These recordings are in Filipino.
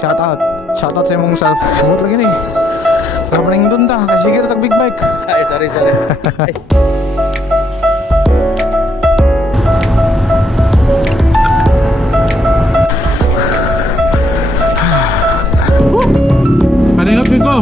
Shoutout sa imong self. Buot lagi ni. Kapaning dun ta, kasi sige tag big bike. Ay, sorry. Ay. Paningat ko.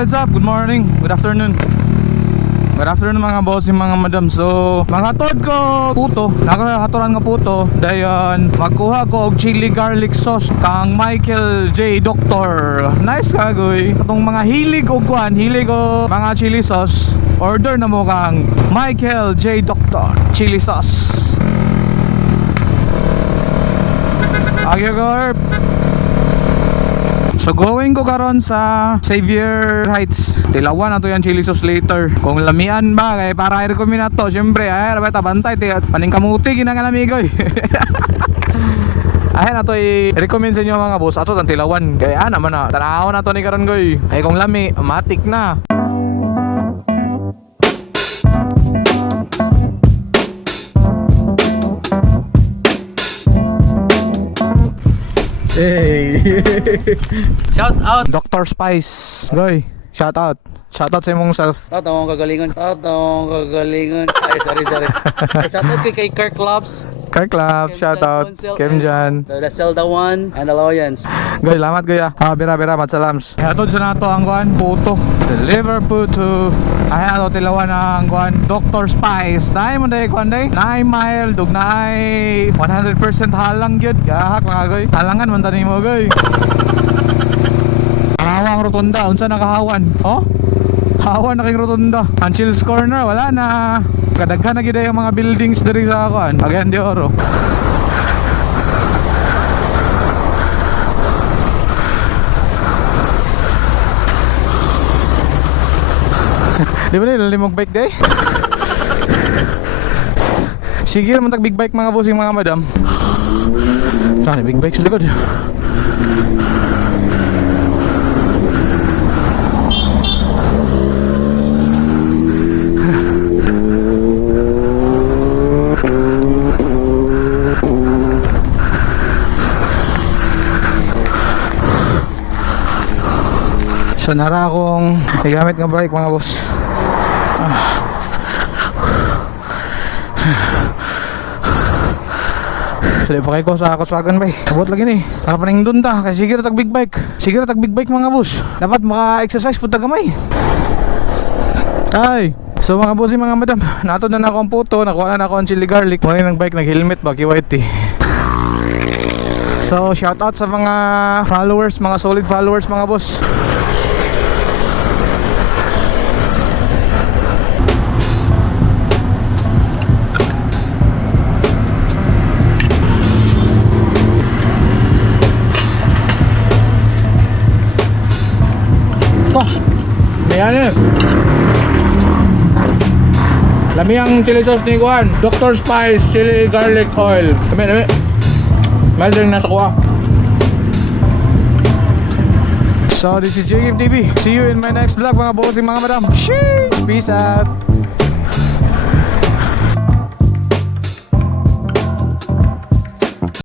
What's up? Good morning, good afternoon. Good afternoon mga boss, mga madam. So, maghatod ko puto. Nakahatoran nga puto. Dayon, magkuha ko og chili garlic sauce kang Michael J. Doctor. Nice kagoy. Katong mga hilig og kuan, hilig og mga chili sauce. Order na mo kang Michael J. Doctor chili sauce. Agyagarp. So going ko karon sa Xavier Heights. Tilawan na to yan chili sauce later. Kung lamian ba kay para i-recommend na to. Siyempre ay rabay tabantay paning kamuti ginangalamigoy. Ay na to i-recommend sa inyo mga boss. Ato ang tilawan. Kaya naman na tanaw na to ni karon goy. Ay kung lami matik na. Hey. Shout out. Dr. Spice. Goy, shout out. Shout out sa imong self. Shout out kagalingon. Ay, sorry. Ay, shout out kay Kirk Clubs. Kirk Club, shout out. Kim Jan. The Zelda 1 and Alliance. Goy, lamat goy ah. Bira matsalams. Hatod sa nato ang kuan puto. Deliver puto. Ay ato tilawan ang kuan Dr. Spice. Nay mo day kuan day. 9 mile dug naay 100% halang gyud. Gahak mga goy. Halangan man tani mo goy. Hawang rotunda unsa nakahawan? Oh? Hawan na kay rotunda. Ang Chills Corner wala na. Kadaghan na gyud yung mga buildings diri sa kuan. Cagayan de Oro. Di ba nila limog bike day? Sige naman tag big bike mga bossing mga madam. Saan big bike sa likod? So nara akong gamit ng bike mga boss. Lipakay ko sa Kaswagan bay. Abot lagi ni. Para paning dun ta. Kasi sige tag big bike. Sige tag big bike mga boss. Dapat maka-exercise food tagamay. Ay. So mga boss mga madam, natod na ako ang puto, nakuha na ako ang chili garlic. Muna ng bike nag-helmet ba kiwaiti. So shout out sa mga followers, mga solid followers mga boss. Ayan eh. Lami ang chili sauce ni Juan. Dr. Spice chili garlic oil. Lami. Mahal din nasa kuha. So this is JFTV. See you in my next vlog mga bossing mga madam. Sheesh! Peace out.